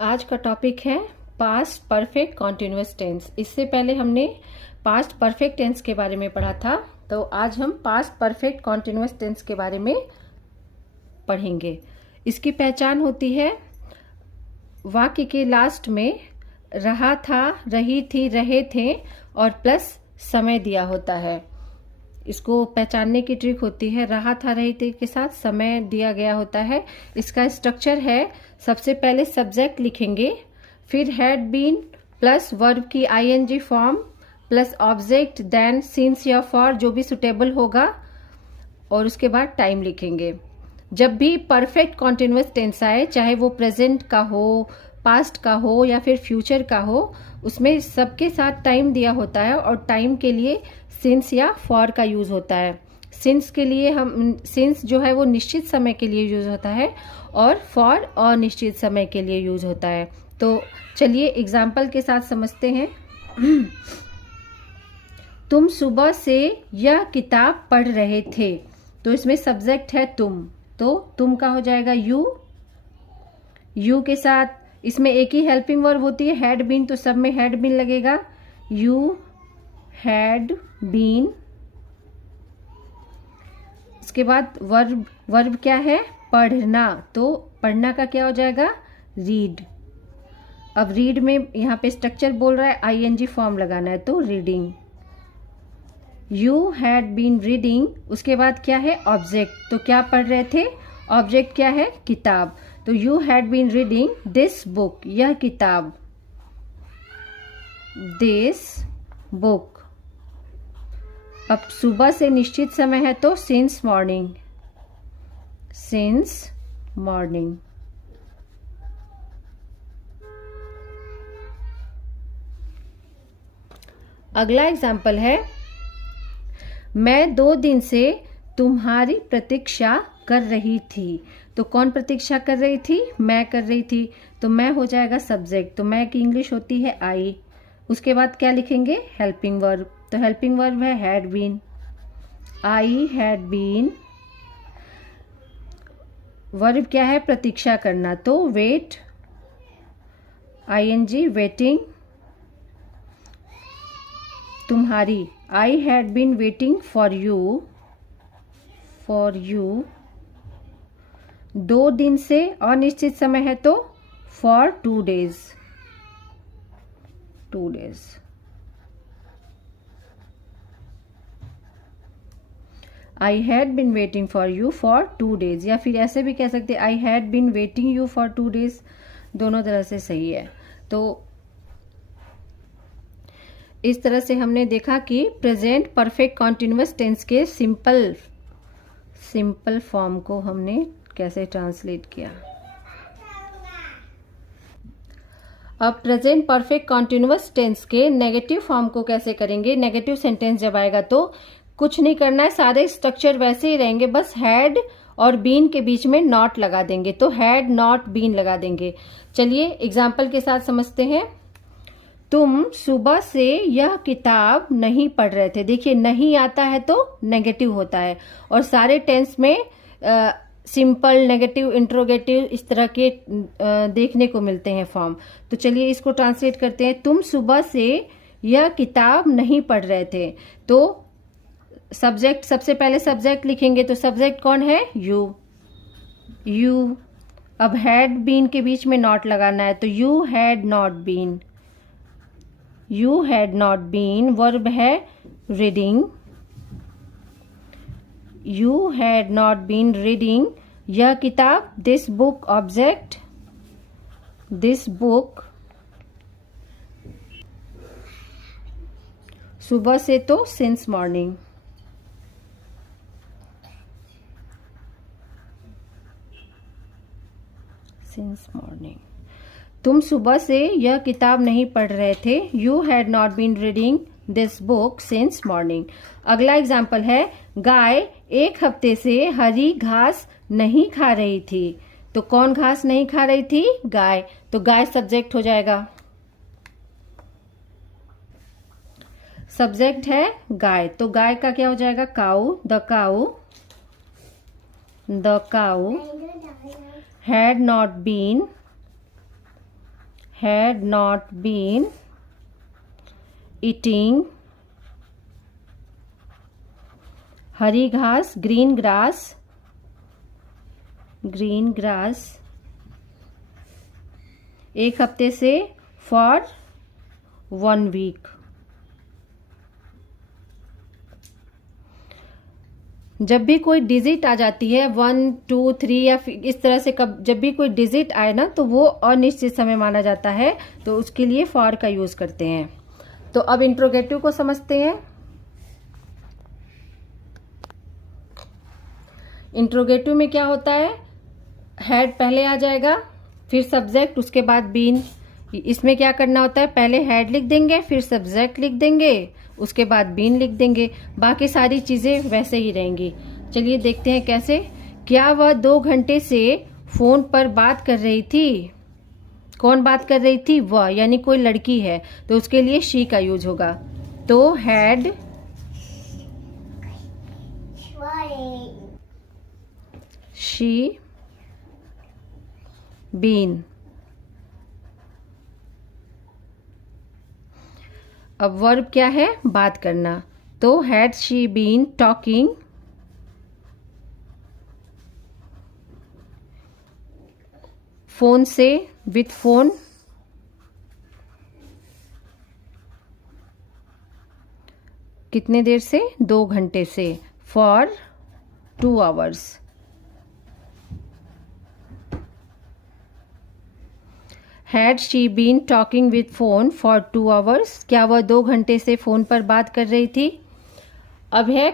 आज का टॉपिक है पास्ट परफेक्ट कॉन्टिन्यूअस टेंस। इससे पहले हमने पास्ट परफेक्ट टेंस के बारे में पढ़ा था, तो आज हम पास्ट परफेक्ट कॉन्टिन्यूअस टेंस के बारे में पढ़ेंगे। इसकी पहचान होती है वाक्य के लास्ट में रहा था, रही थी, रहे थे और प्लस समय दिया होता है। इसको पहचानने की ट्रिक होती है रहा था, रही थी के साथ समय दिया गया होता है। इसका स्ट्रक्चर है, सबसे पहले सब्जेक्ट लिखेंगे, फिर हैड बीन प्लस वर्ब की ING form plus object, then since या फॉर जो भी सुटेबल होगा, और उसके बाद टाइम लिखेंगे। जब भी परफेक्ट कॉन्टिन्यूअस टेंस आए, चाहे वो प्रेजेंट का हो, पास्ट का हो या फिर फ्यूचर का हो, उसमें सबके साथ टाइम दिया होता है और टाइम के लिए सिंस या फॉर का यूज होता है। सिंस के लिए सिंस जो है वो निश्चित समय के लिए यूज होता है और फॉर अनिश्चित समय के लिए यूज होता है। तो चलिए एग्जाम्पल के साथ समझते हैं। तुम सुबह से यह किताब पढ़ रहे थे, तो इसमें सब्जेक्ट है तुम, तो तुम का हो जाएगा यू। यू के साथ इसमें एक ही हेल्पिंग वर्ब होती है हैड बीन, तो सब में हैड बीन लगेगा। You had been. इसके बाद वर्ब क्या है, पढ़ना, तो पढ़ना का क्या हो जाएगा, रीड। अब रीड में यहाँ पे स्ट्रक्चर बोल रहा है आईएनजी फॉर्म लगाना है, तो reading. You had been reading. उसके बाद क्या है, ऑब्जेक्ट, तो क्या पढ़ रहे थे, ऑब्जेक्ट क्या है, किताब, तो you had been reading this book, यह किताब, दिस बुक। अब सुबह से निश्चित समय है, तो सिंस मॉर्निंग, सिंस मॉर्निंग। अगला एग्जाम्पल है, मैं 2 दिन से तुम्हारी प्रतीक्षा कर रही थी। तो कौन प्रतीक्षा कर रही थी, मैं कर रही थी, तो मैं हो जाएगा सब्जेक्ट, तो मैं की इंग्लिश होती है आई। उसके बाद क्या लिखेंगे, हेल्पिंग वर्ब, तो हेल्पिंग वर्ब है had been, I had been. Verb क्या है, प्रतीक्षा करना, तो वेट, आईएनजी वेटिंग। तुम्हारी, I had been waiting for you, for you. 2 दिन से अनिश्चित समय है, तो for 2 days, 2 days. I had been waiting for you for 2 days, या फिर ऐसे भी कह सकते I had been waiting you for 2 days, दोनों तरह से सही है। तो इस तरह से हमने देखा कि प्रेजेंट परफेक्ट कॉन्टिन्यूअस टेंस के सिंपल फॉर्म को हमने कैसे ट्रांसलेट किया। अब प्रेजेंट परफेक्ट कॉन्टिन्यूअस टेंस के नेगेटिव फॉर्म को कैसे करेंगे। नेगेटिव सेंटेंस जब आएगा तो कुछ नहीं करना है, सारे स्ट्रक्चर वैसे ही रहेंगे, बस हैड और बीन के बीच में नॉट लगा देंगे, तो हैड नॉट बीन लगा देंगे। चलिए एग्जाम्पल के साथ समझते हैं। तुम सुबह से यह किताब नहीं पढ़ रहे थे। देखिए नहीं आता है तो नेगेटिव होता है, और सारे टेंस में सिंपल, नेगेटिव, इंट्रोगेटिव इस तरह के देखने को मिलते हैं फॉर्म। तो चलिए इसको ट्रांसलेट करते हैं। तुम सुबह से यह किताब नहीं पढ़ रहे थे, तो सब्जेक्ट, सबसे पहले सब्जेक्ट लिखेंगे, तो सब्जेक्ट कौन है, यू, यू। अब हैड बीन के बीच में नॉट लगाना है, तो you had not been, you had not been. Verb है reading, you had not been reading यह किताब, this book, object, this book. सुबह से तो सिंस मॉर्निंग, सिंस मॉर्निंग। तुम सुबह से यह किताब नहीं पढ़ रहे थे, you had not been reading this book since morning. अगला एग्जाम्पल है, गाय 1 हफ्ते से हरी घास नहीं खा रही थी। तो कौन घास नहीं खा रही थी, गाय, तो गाय सब्जेक्ट हो जाएगा। सब्जेक्ट है गाय, तो गाय का क्या हो जाएगा, cow, the cow, the cow had not been had not been eating हरी घास, ग्रीन ग्रास, एक हफ्ते से, फॉर 1 वीक। जब भी कोई डिजिट आ जाती है 1, 2, 3 या इस तरह से जब भी कोई डिजिट आए ना तो वो अनिश्चित समय माना जाता है, तो उसके लिए फॉर का यूज करते हैं। तो अब इंट्रोगेटिव को समझते हैं। इंट्रोगेटिव में क्या होता है, हैड पहले आ जाएगा, फिर सब्जेक्ट, उसके बाद बीन। इसमें क्या करना होता है, पहले हैड लिख देंगे, फिर सब्जेक्ट लिख देंगे, उसके बाद बीन लिख देंगे, बाकी सारी चीजें वैसे ही रहेंगी। चलिए देखते हैं कैसे। क्या वह 2 घंटे से फोन पर बात कर रही थी? कौन बात कर रही थी? वह, यानी कोई लड़की है, तो उसके लिए शी का यूज होगा। तो हैड शी बीन। अब वर्ब क्या है, बात करना, तो had she been talking phone से, विथ फोन, कितने देर से? 2 घंटे से, for 2 hours। Had she been talking with phone for 2 hours? क्या वह 2 घंटे से फोन पर बात कर रही थी? अब है